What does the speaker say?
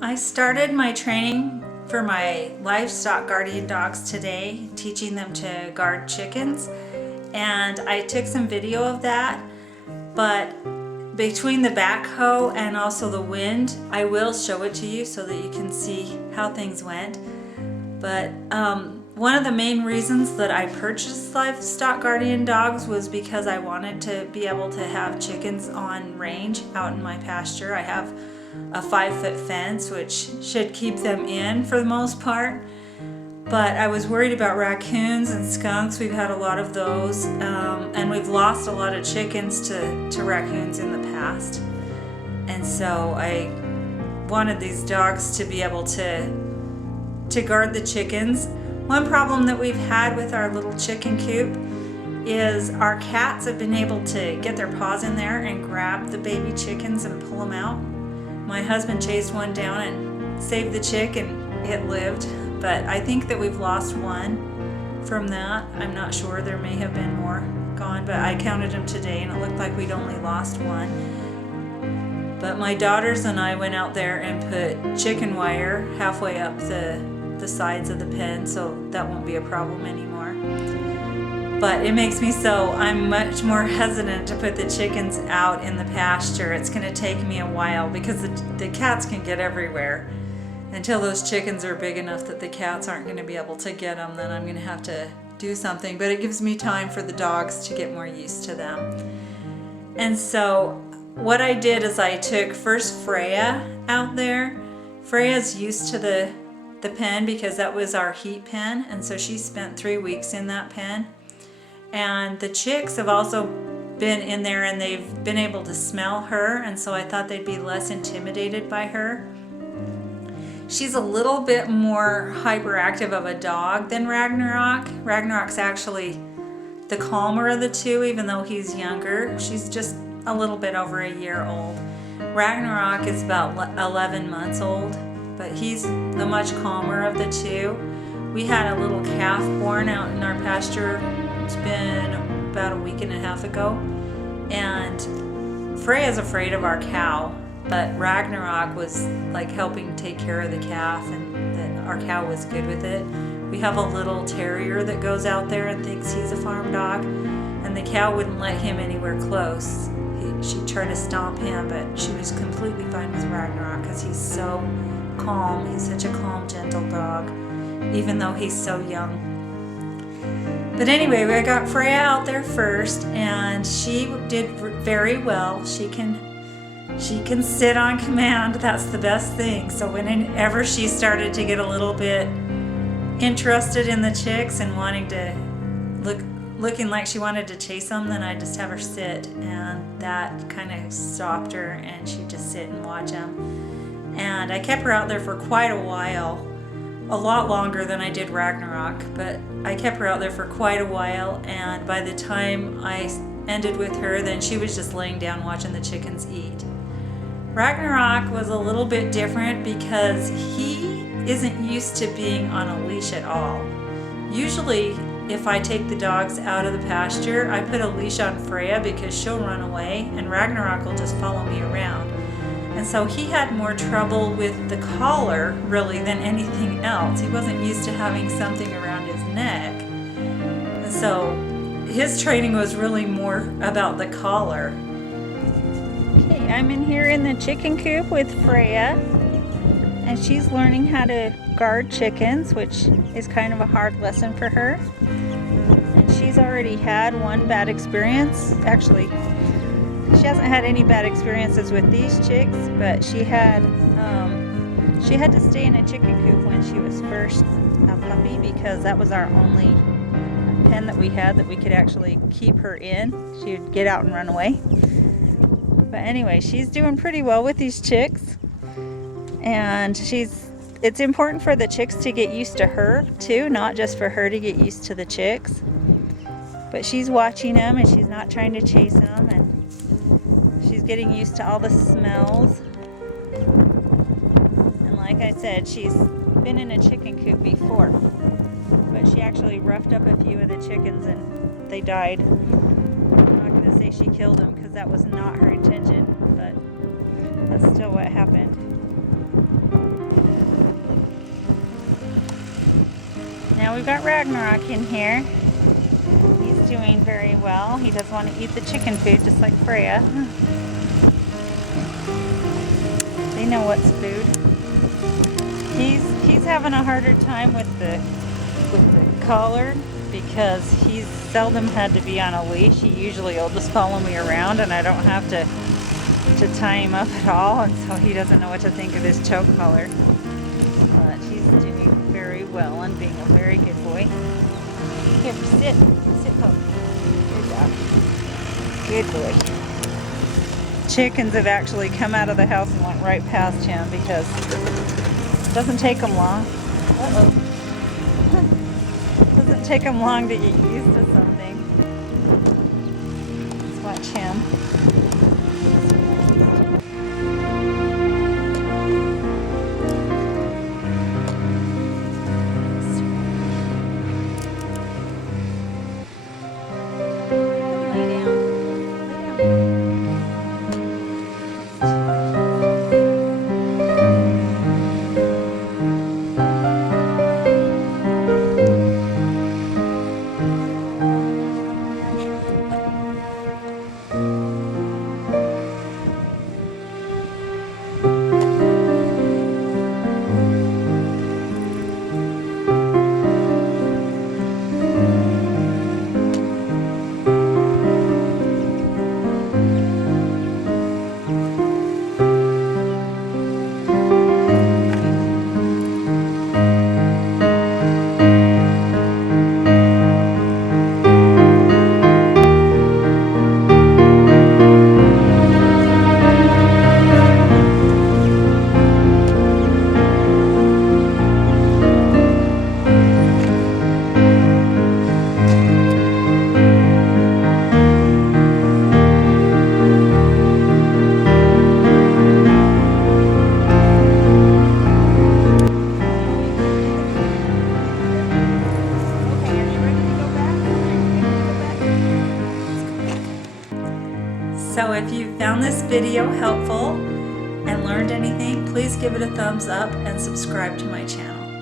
I started my training for my livestock guardian dogs today, teaching them to guard chickens, and I took some video of that, but between the backhoe and also the wind, I will show it to you so that you can see how things went. But one of the main reasons that I purchased livestock guardian dogs was because I wanted to be able to have chickens on range out in my pasture. I have a 5-foot fence, which should keep them in for the most part. But I was worried about raccoons and skunks. We've had a lot of those, and we've lost a lot of chickens to raccoons in the past. And so I wanted these dogs to be able to guard the chickens. One problem that we've had with our little chicken coop is our cats have been able to get their paws in there and grab the baby chickens and pull them out. My husband chased one down and saved the chick and it lived, but I think that we've lost one from that. I'm not sure, there may have been more gone, but I counted them today and it looked like we'd only lost one. But my daughters and I went out there and put chicken wire halfway up the sides of the pen, so that won't be a problem anymore. But it makes me I'm much more hesitant to put the chickens out in the pasture. It's going to take me a while because the cats can get everywhere. Until those chickens are big enough that the cats aren't going to be able to get them, then I'm going to have to do something. But it gives me time for the dogs to get more used to them. And so what I did is I took first Freya out there. Freya's used to the pen because that was our heat pen, and so she spent 3 weeks in that pen. And the chicks have also been in there and they've been able to smell her, and so I thought they'd be less intimidated by her. She's a little bit more hyperactive of a dog than Ragnarok. Ragnarok's actually the calmer of the two, even though he's younger. She's just a little bit over a year old. Ragnarok is about 11 months old, but he's the much calmer of the two. We had a little calf born out in our pasture. It's been about a week and a half ago, and Freya's afraid of our cow, but Ragnarok was like helping take care of the calf, and our cow was good with it. We have a little terrier that goes out there and thinks he's a farm dog, and the cow wouldn't let him anywhere close. She tried to stomp him, but she was completely fine with Ragnarok because he's so calm. He's such a calm, gentle dog, even though he's so young. But anyway, I got Freya out there first, and she did very well. She can sit on command. That's the best thing. So whenever she started to get a little bit interested in the chicks and wanting to looking like she wanted to chase them, then I just have her sit, and that kind of stopped her, and she'd just sit and watch them. And I kept her out there for quite a while, a lot longer than I did Ragnarok, but I kept her out there for quite a while, and by the time I ended with her, then she was just laying down watching the chickens eat. Ragnarok was a little bit different because he isn't used to being on a leash at all. Usually, if I take the dogs out of the pasture, I put a leash on Freya because she'll run away, and Ragnarok will just follow me around. And so he had more trouble with the collar, really, than anything else. He wasn't used to having something around his neck. And so his training was really more about the collar. Okay, I'm in here in the chicken coop with Freya, and she's learning how to guard chickens, which is kind of a hard lesson for her. And she's already had one bad experience. Actually, she hasn't had any bad experiences with these chicks, but she had to stay in a chicken coop when she was first a puppy because that was our only pen that we had that we could actually keep her in. She would get out and run away. But anyway, she's doing pretty well with these chicks, and it's important for the chicks to get used to her too, not just for her to get used to the chicks. But she's watching them, and she's not trying to chase them, and she's getting used to all the smells. And like I said, she's been in a chicken coop before, but she actually roughed up a few of the chickens and they died. I'm not going to say she killed them because that was not her intention, but that's still what happened. Now we've got Ragnarok in here. He's doing very well. He does want to eat the chicken food just like Freya. They know what's food. He's having a harder time with the collar because he's seldom had to be on a leash. He usually will just follow me around and I don't have to tie him up at all, and so he doesn't know what to think of this choke collar. But he's doing very well and being a very good boy. Here, sit, Poke. Good job. Good boy. Chickens have actually come out of the house and went right past him because it doesn't take them long. Doesn't take them long to get used to something. Let's watch him. So if you found this video helpful and learned anything, please give it a thumbs up and subscribe to my channel.